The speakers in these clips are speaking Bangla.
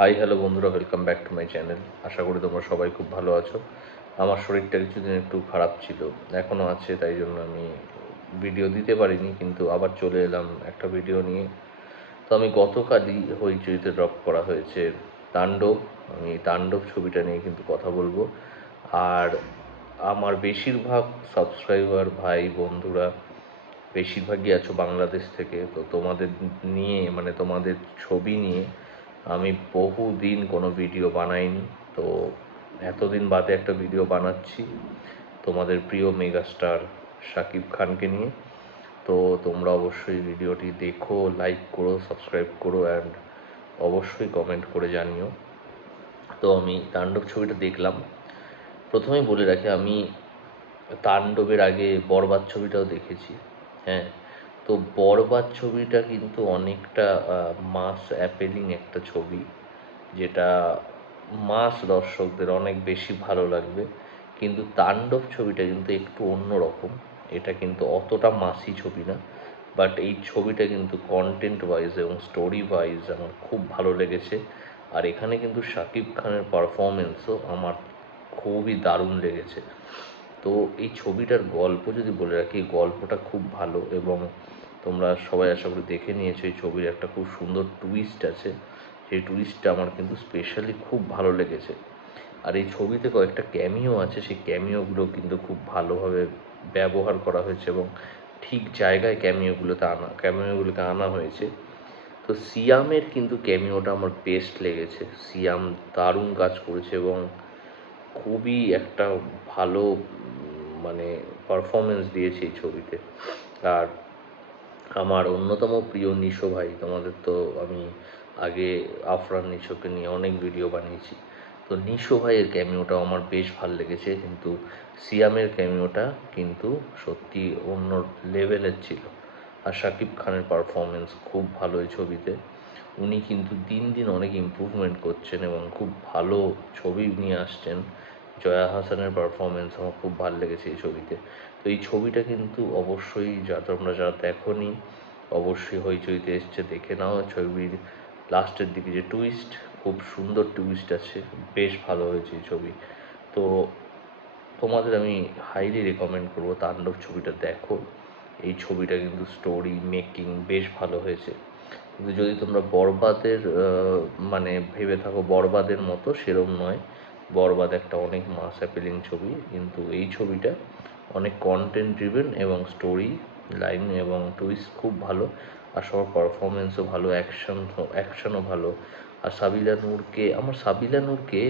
হাই হ্যালো বন্ধুরা, welcome back to my channel. আশা করি তোমরা সবাই খুব ভালো আছো। আমার শরীরটা কিছুদিন একটু খারাপ ছিল, এখনও আছে, তাই জন্য আমি ভিডিও দিতে পারিনি, কিন্তু আবার চলে এলাম একটা ভিডিও নিয়ে। তো আমি গতকালই হইচইতে ড্রপ করা হয়েছে তাণ্ডব। আমি তাণ্ডব ছবিটা নিয়ে কিন্তু কথা বলবো। আর আমার বেশিরভাগ সাবস্ক্রাইবার ভাই বন্ধুরা বেশিরভাগই আছো বাংলাদেশ থেকে, তো তোমাদের নিয়ে মানে তোমাদের ছবি নিয়ে আমি বহুদিন কোনো ভিডিও বানাইনি। তো এতদিন বাদে একটা ভিডিও বানাচ্ছি তোমাদের প্রিয় মেগাস্টার শাকিব খানকে নিয়ে। তো তোমরা অবশ্যই ভিডিওটি দেখো, লাইক করো, সাবস্ক্রাইব করো অ্যান্ড অবশ্যই কমেন্ট করে জানিও। তো আমি তাণ্ডব ছবিটা দেখলাম। প্রথমেই বলে রাখি, আমি তাণ্ডবের আগে বরবাদ ছবিটাও দেখেছি। হ্যাঁ, তো বরবাদ ছবিটা কিন্তু অনেকটা মাস অ্যাপেলিং একটা ছবি, যেটা মাস দর্শকদের অনেক বেশি ভালো লাগবে। কিন্তু তাণ্ডব ছবিটা কিন্তু একটু অন্যরকম। এটা কিন্তু অতটা মাসি ছবি না, বাট এই ছবিটা কিন্তু কন্টেন্ট ওয়াইজ এবং স্টোরি ওয়াইজ আমার খুব ভালো লেগেছে। আর এখানে কিন্তু শাকিব খানের পারফরমেন্সও আমার খুবই দারুণ লেগেছে। তো এই ছবিটার গল্প যদি বলে রাখি, গল্পটা খুব ভালো এবং তোমরা সবাই আশা করি দেখে নিয়েছো। এই ছবির একটা খুব সুন্দর টুইস্ট আছে, সেই টুইস্টটা আমার কিন্তু স্পেশালি খুব ভালো লেগেছে। আর এই ছবিতে কয়েকটা ক্যামিও আছে, সেই ক্যামিওগুলো কিন্তু খুব ভালোভাবে ব্যবহার করা হয়েছে এবং ঠিক জায়গায় ক্যামিওগুলোকে আনা হয়েছে। তো সিয়ামের কিন্তু ক্যামিওটা আমার বেস্ট লেগেছে। সিয়াম দারুণ কাজ করেছে এবং খুবই একটা ভালো মানে পারফরমেন্স দিয়েছে এই ছবিতে। আর আমার অন্যতম প্রিয় নিশো ভাই, তোমাদের তো আমি আগে আফরান নিশোকে নিয়ে অনেক ভিডিও বানিয়েছি। তো নিশো ভাইয়ের ক্যামিওটাও আমার বেশ ভালো লেগেছে, কিন্তু সিয়ামের ক্যামিওটা কিন্তু সত্যি অন্য লেভেলের ছিল। আর শাকিব খানের পারফরমেন্স খুব ভালো এই ছবিতে। উনি কিন্তু দিন দিন অনেক ইমপ্রুভমেন্ট করছেন এবং খুব ভালো ছবি নিয়ে আসছেন। জয়া হাসানের পারফরমেন্স আমার খুব ভালো লেগেছে এই ছবিতে। তো এই ছবিটা কিন্তু অবশ্যই তোমরা যারা দেখোনি, অবশ্যই হইচইতে এসছে, দেখে নাও। ছবির লাস্টের দিকে যে টুইস্ট, খুব সুন্দর টুইস্ট আছে, বেশ ভালো হয়েছে এই ছবি। তো তোমাদের আমি হাইলি রেকমেন্ড করবো তাণ্ডব ছবিটা দেখো। এই ছবিটা কিন্তু স্টোরি মেকিং বেশ ভালো হয়েছে। কিন্তু যদি তোমরা বরবাদের মানে ভেবে থাকো বরবাদের মতো, সেরম নয়। বরবাদ একটা অনেক মাস অ্যাপিলিং ছবি, কিন্তু এই ছবিটা অনেক কন্টেন্ট ড্রিভেন এবং স্টোরি লাইন এবং টুইস্ট খুব ভালো। আর সবার পারফরমেন্সও ভালো, অ্যাকশনও ভালো। আর সাবিলা নূরকে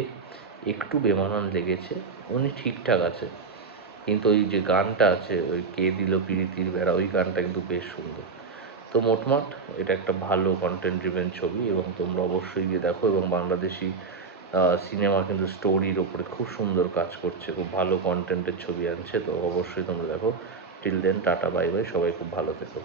একটু বেমানান লেগেছে, উনি ঠিকঠাক আছে। কিন্তু ওই যে গানটা আছে, ওই কে দিল পিরিতির বেড়া, ওই গানটা কিন্তু বেশ সুন্দর। তো মোটমাট এটা একটা ভালো কন্টেন্ট ড্রিভেন ছবি এবং তোমরা অবশ্যই গিয়ে দেখো। এবং বাংলাদেশি সিনেমা কিন্তু স্টোরির ওপরে খুব সুন্দর কাজ করছে, খুব ভালো কন্টেন্টের ছবি আনছে। তো অবশ্যই তোমরা দেখো। Till then, tata, bye bye, সবাই খুব ভালো থেকো।